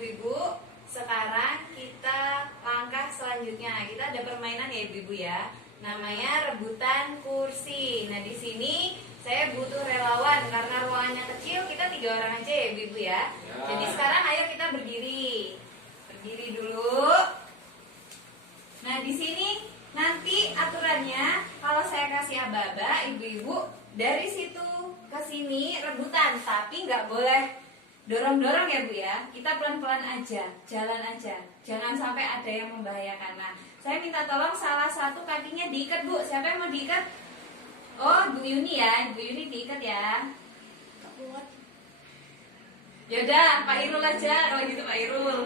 ibu-ibu, sekarang kita langkah selanjutnya. Kita ada permainan ya ibu-ibu ya. Namanya rebutan kursi. Nah di sini saya butuh relawan karena ruangannya kecil. Kita 3 orang aja ya ibu-ibu ya. Jadi sekarang ayo kita berdiri. Berdiri dulu. Nah di sini nanti aturannya kalau saya kasih aba-aba, ibu-ibu dari situ ke sini rebutan, tapi nggak boleh dorong-dorong ya Bu ya. Kita pelan-pelan aja, jalan aja. Jangan sampai ada yang membahayakan. Nah, saya minta tolong salah satu kakinya diikat Bu. Siapa yang mau diikat? Oh, Bu Yuni ya. Bu Yuni diikat ya. Yaudah, Pak Irul aja. Kalau gitu Pak Irul.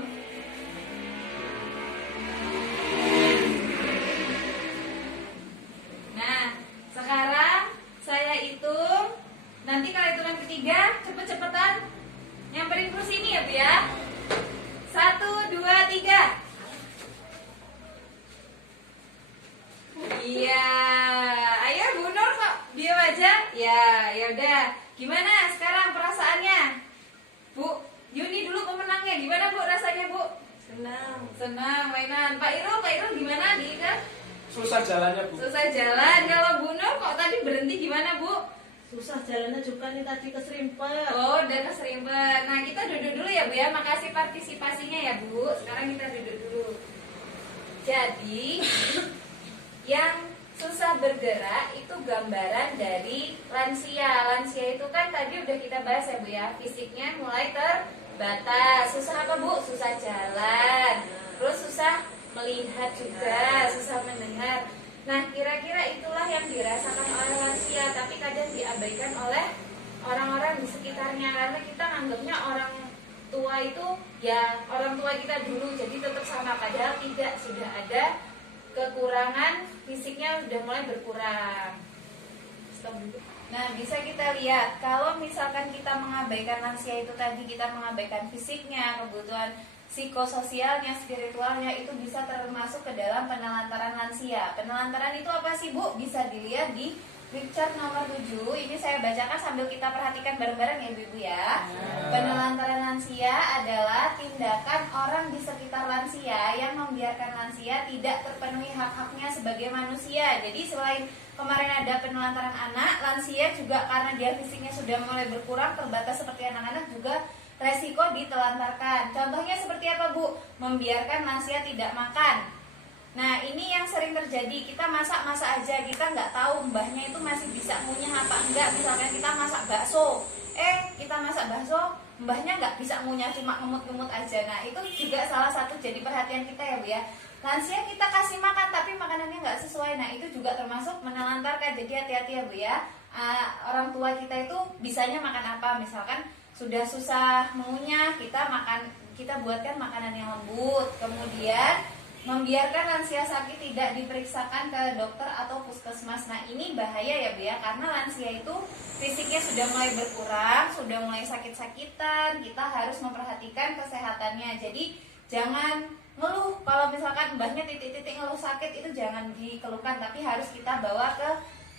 Nah, sekarang saya hitung. Nanti kalau hitungan ketiga, cepet-cepetan nyamperin kursi ini ya Bu ya. 1, 2, 3. Iya. Ayo Bu Nur kok diam aja. Ya, yaudah. Gimana sekarang perasaannya? Bu Yuni dulu pemenangnya. Gimana Bu rasanya Bu? Senang mainan. Pak Irul gimana diikat? Susah jalannya Bu. Susah jalan. Kalau Bu Nur kok tadi berhenti gimana Bu? Susah jalannya juga nih, tadi keserimpet. Oh, udah keserimpet. Nah, kita duduk dulu ya Bu ya. Makasih partisipasinya ya Bu. Sekarang kita duduk dulu. Jadi, yang susah bergerak itu gambaran dari lansia. Lansia itu kan tadi udah kita bahas ya Bu ya. Fisiknya mulai terbatas. Susah apa Bu? Susah jalan. Terus susah melihat juga, susah mendengar. Nah, kira-kira itulah yang dirasakan oleh lansia, tapi kadang diabaikan oleh orang-orang di sekitarnya karena kita anggapnya orang tua itu ya orang tua kita dulu, jadi tetap sama, padahal tidak, sudah ada kekurangan fisiknya, sudah mulai berkurang. Stop dulu. Nah, bisa kita lihat kalau misalkan kita mengabaikan lansia itu tadi, kita mengabaikan fisiknya, kebutuhan psikososialnya, spiritualnya, itu bisa termasuk ke dalam penelantaran lansia. Penelantaran itu apa sih Bu? Bisa dilihat di Richard nomor 7. Ini saya bacakan sambil kita perhatikan bareng-bareng ya Ibu ya. Penelantaran lansia adalah tindakan orang di sekitar lansia yang membiarkan lansia tidak terpenuhi hak-haknya sebagai manusia. Jadi selain kemarin ada penelantaran anak, lansia juga karena dia fisiknya sudah mulai berkurang, terbatas seperti anak-anak, juga resiko ditelantarkan. Contohnya seperti apa Bu? Membiarkan lansia tidak makan. Nah ini yang sering terjadi. Kita masak-masak aja, kita nggak tahu mbahnya itu masih bisa ngunyah apa enggak. Misalkan kita masak bakso, kita masak bakso, mbahnya nggak bisa ngunyah, cuma ngemut-ngemut aja. Nah itu juga salah satu jadi perhatian kita ya Bu ya. Lansia kita kasih makan tapi makanannya nggak sesuai. Nah itu juga termasuk menelantarkan. Jadi hati-hati ya Bu ya. Orang tua kita itu bisanya makan apa? Misalkan sudah susah mengunyah, kita buatkan makanan yang lembut. Kemudian membiarkan lansia sakit tidak diperiksakan ke dokter atau puskesmas. Nah ini bahaya ya Bu ya, karena lansia itu fisiknya sudah mulai berkurang, sudah mulai sakit-sakitan. Kita harus memperhatikan kesehatannya. Jadi jangan ngeluh. Kalau misalkan mbahnya titik-titik ngeluh sakit, itu jangan dikeluhkan, tapi harus kita bawa ke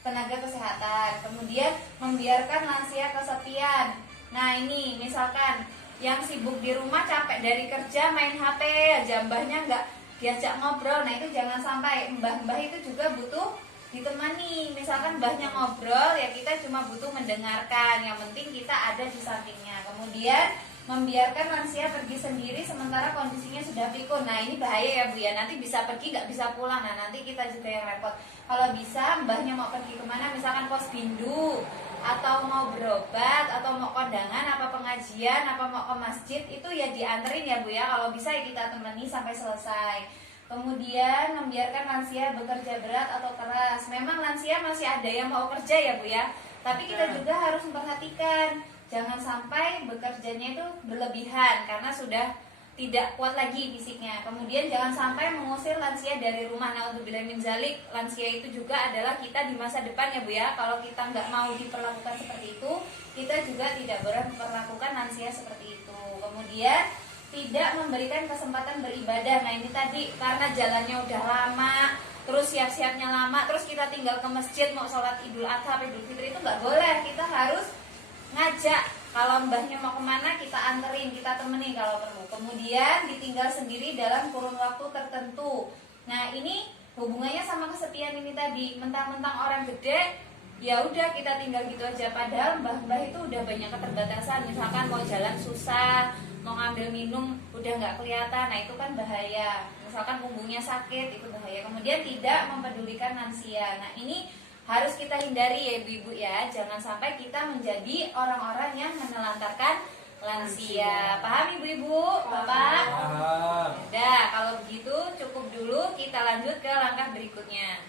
tenaga kesehatan. Kemudian membiarkan lansia kesepian. Nah ini misalkan yang sibuk di rumah, capek dari kerja, main HP aja, mbahnya nggak diajak ngobrol. Nah itu jangan sampai. Mbah-mbah itu juga butuh ditemani. Misalkan mbahnya ngobrol, ya kita cuma butuh mendengarkan. Yang penting kita ada di sampingnya. Kemudian membiarkan lansia pergi sendiri sementara kondisinya sudah pikun. Nah ini bahaya ya Bu ya, nanti bisa pergi nggak bisa pulang. Nah nanti kita juga yang repot. Kalau bisa mbahnya mau pergi kemana, misalkan posbindu, atau mau berobat, atau mau kondangan, apa pengajian, apa mau ke masjid, itu ya dianterin ya Bu ya. Kalau bisa ya kita temani sampai selesai. Kemudian membiarkan lansia bekerja berat atau keras. Memang lansia masih ada yang mau kerja ya Bu ya, tapi kita juga harus memperhatikan jangan sampai bekerjanya itu berlebihan karena sudah tidak kuat lagi fisiknya. Kemudian jangan sampai mengusir lansia dari rumah. Nah untuk min zalik, lansia itu juga adalah kita di masa depan ya Bu ya. Kalau kita nggak mau diperlakukan seperti itu, kita juga tidak boleh memperlakukan lansia seperti itu. Kemudian tidak memberikan kesempatan beribadah. Nah ini tadi karena jalannya udah lama, terus siap-siapnya lama, terus kita tinggal ke masjid mau sholat Idul Adha, Idul Fitri, itu nggak boleh. Kita harus ngajak Kalau mbahnya mau kemana kita anterin, kita temenin kalau perlu. Kemudian ditinggal sendiri dalam kurun waktu tertentu. Nah ini hubungannya sama kesepian ini tadi. Mentang-mentang orang gede, ya udah kita tinggal gitu aja. Padahal mbah-mbah itu udah banyak keterbatasan. Misalkan mau jalan susah, mau ngambil minum udah nggak kelihatan. Nah itu kan bahaya. Misalkan punggungnya sakit itu bahaya. Kemudian tidak mempedulikan lansia. Nah ini harus kita hindari ya ibu-ibu ya. Jangan sampai kita menjadi orang-orang yang menelantarkan lansia. Paham ibu-ibu? Bapak? Paham. Udah, kalau begitu cukup dulu. Kita lanjut ke langkah berikutnya.